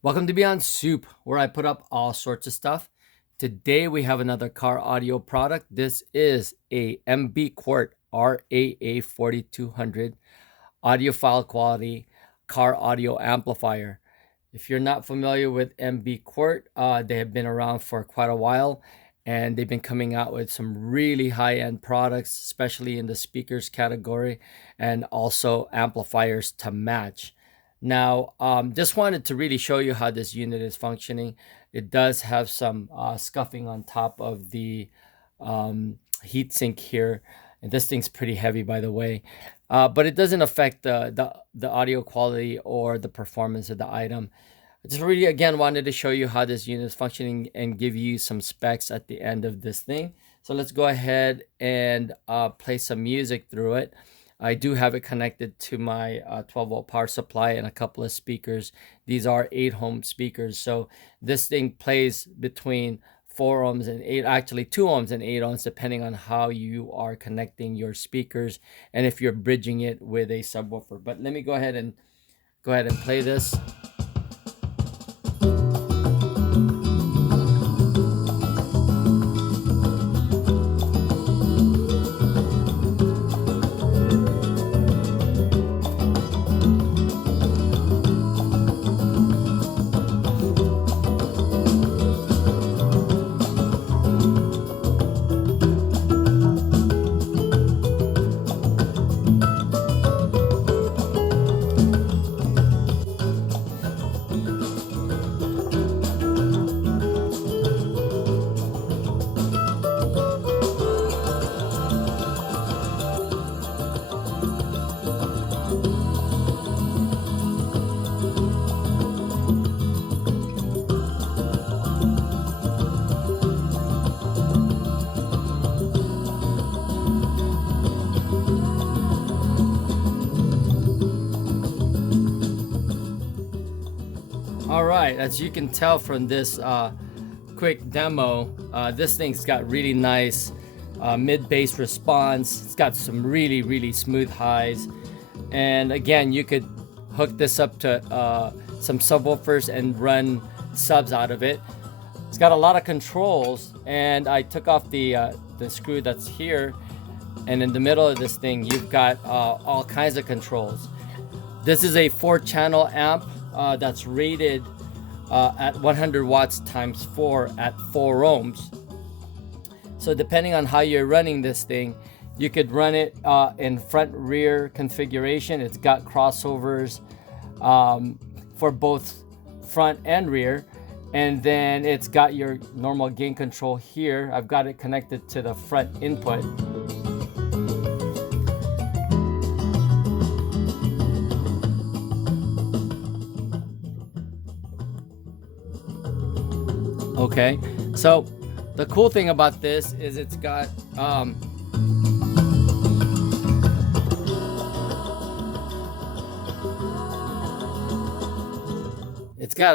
Welcome to Beyond Soup, where I put up all sorts of stuff. Today we have another car audio product. This is a MB Quart RAA4200 audiophile quality car audio amplifier. If you're not familiar with MB Quart, they have been around for quite a while and they've been coming out with some really high-end products, especially in the speakers category and also amplifiers to match. Now, just wanted to really show you how this unit is functioning. It does have some scuffing on top of the heatsink here. And this thing's pretty heavy, by the way. But it doesn't affect the audio quality or the performance of the item. I just really, again, wanted to show you how this unit is functioning and give you some specs at the end of this thing. So let's go ahead and play some music through it. I do have it connected to my 12-volt power supply and a couple of speakers. These are 8-ohm speakers. So this thing plays between 4 ohms and 8, actually 2 ohms and 8 ohms, depending on how you are connecting your speakers and if you're bridging it with a subwoofer. But let me go ahead and play this. All right, as you can tell from this quick demo, this thing's got really nice mid-bass response. It's got some really smooth highs. And again, you could hook this up to some subwoofers and run subs out of it. It's got a lot of controls, and I took off the screw that's here. And in the middle of this thing, you've got all kinds of controls. This is a 4-channel amp that's rated at 100 watts times 4 at 4 ohms. So depending on how you're running this thing, you could run it in front rear configuration. It's got crossovers for both front and rear. And then it's got your normal gain control here. I've got it connected to the front input. Okay, so the cool thing about this is it's got a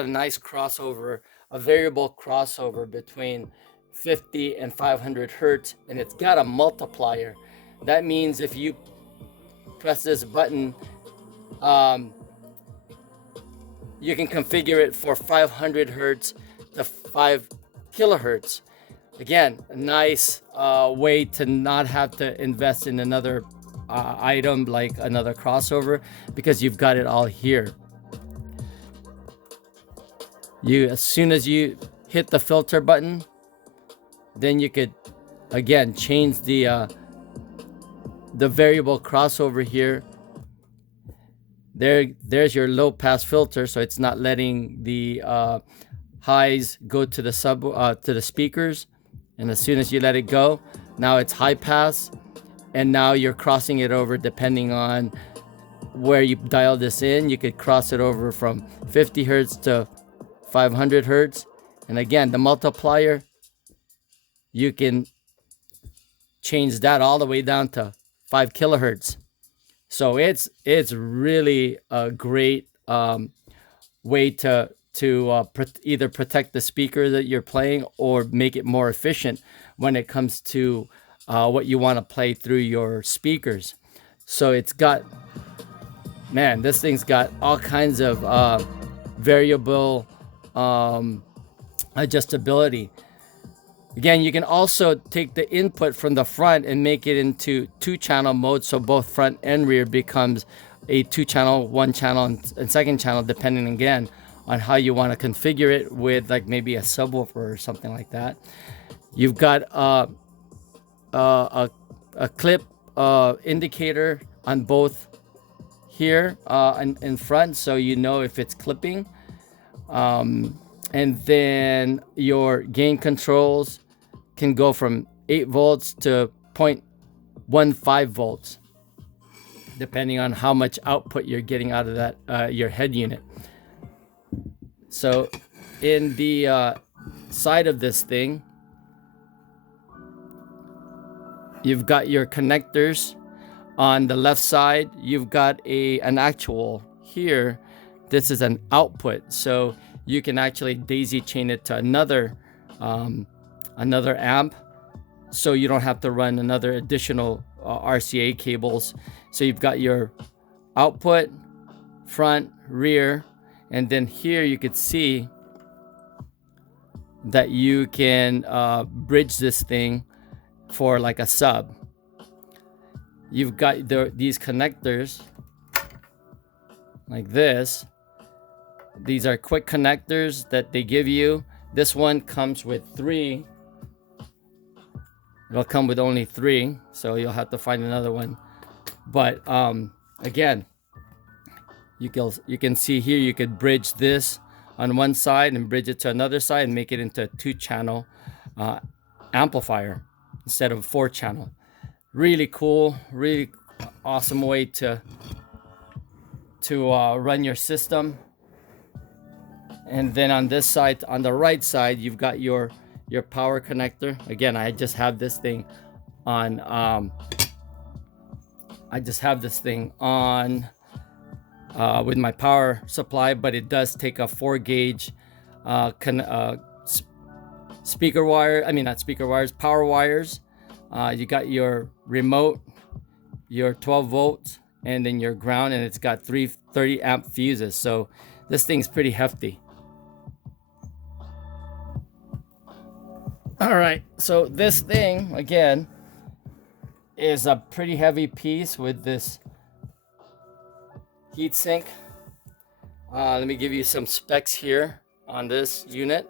nice crossover, a variable crossover between 50 and 500 hertz, and it's got a multiplier. That means if you press this button, you can configure it for 500 hertz to 5 kilohertz. Again, a nice way to not have to invest in another item like another crossover, because you've got it all here. As soon as you hit the filter button, then you could again change the variable crossover here. There's your low pass filter, so it's not letting the highs go to the speakers. And as soon as you let it go, now it's high pass, and now you're crossing it over depending on where you dial this in. You could cross it over from 50 hertz to 500 hertz. And again, the multiplier, you can change that all the way down to 5 kilohertz. So it's really a great way to either protect the speaker that you're playing or make it more efficient when it comes to what you want to play through your speakers. So it's got, man, this thing's got all kinds of variable adjustability. Again, you can also take the input from the front and make it into 2-channel mode, so both front and rear becomes a 2-channel, 1-channel, and second channel, depending again on how you want to configure it with like maybe a subwoofer or something like that. You've got a clip indicator on both here in front, so you know if it's clipping. And then your gain controls can go from 8 volts to 0.15 volts, depending on how much output you're getting out of that your head unit. So in the side of this thing, you've got your connectors. On the left side, you've got an actual here. This is an output, so you can actually daisy chain it to another amp, so you don't have to run another additional RCA cables. So you've got your output, front, rear, and then here you could see that you can bridge this thing for like a sub. You've got these connectors like this. These are quick connectors that they give you. This one comes with 3. It'll come with only 3, so you'll have to find another one. But again, you can see here you could bridge this on one side and bridge it to another side and make it into a 2-channel amplifier instead of 4-channel. Really cool, really awesome way to run your system. And then on this side, on the right side, you've got your power connector. Again, I just have this thing on with my power supply, but it does take a 4-gauge speaker wire. I mean, not speaker wires, power wires. You got your remote, your 12 volts, and then your ground, and it's got 3 30 amp fuses. So this thing's pretty hefty. All right, so this thing again is a pretty heavy piece with this heatsink. Let me give you some specs here on this unit.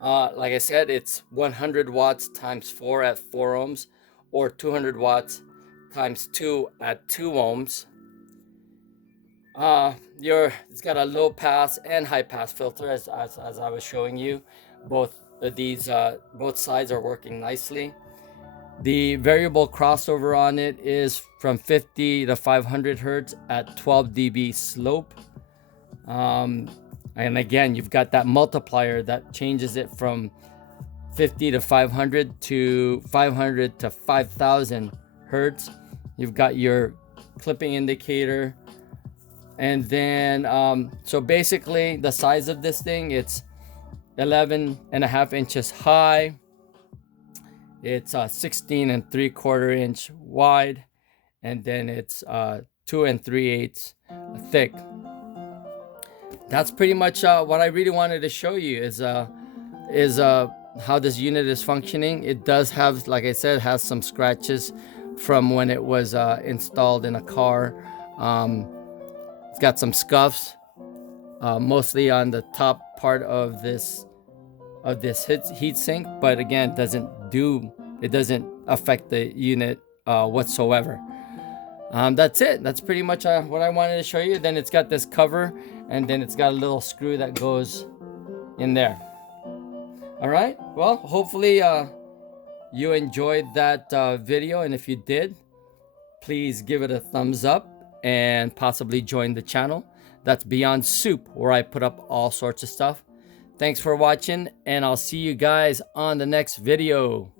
Like I said, it's 100 watts times 4 at 4 ohms, or 200 watts times 2 at 2 ohms. It's got a low pass and high pass filter, as I was showing you. Both sides are working nicely. The variable crossover on it is from 50 to 500 hertz at 12 dB slope. And again, you've got that multiplier that changes it from 50 to 500 to 500 to 5,000 hertz. You've got your clipping indicator. And then, so basically the size of this thing, it's 11.5 inches high. It's 16 3/4 inch wide. And then it's 2 3/8 thick. That's pretty much what I really wanted to show you is how this unit is functioning. It does have, like I said, has some scratches from when it was installed in a car. It's got some scuffs, mostly on the top part of this heat sink, but again, it doesn't affect the unit whatsoever. That's it. That's pretty much what I wanted to show you. Then it's got this cover, and then it's got a little screw that goes in there. All right, well, hopefully you enjoyed that video, and if you did, please give it a thumbs up and possibly join the channel. That's Beyond Soup, where I put up all sorts of stuff. Thanks for watching, and I'll see you guys on the next video.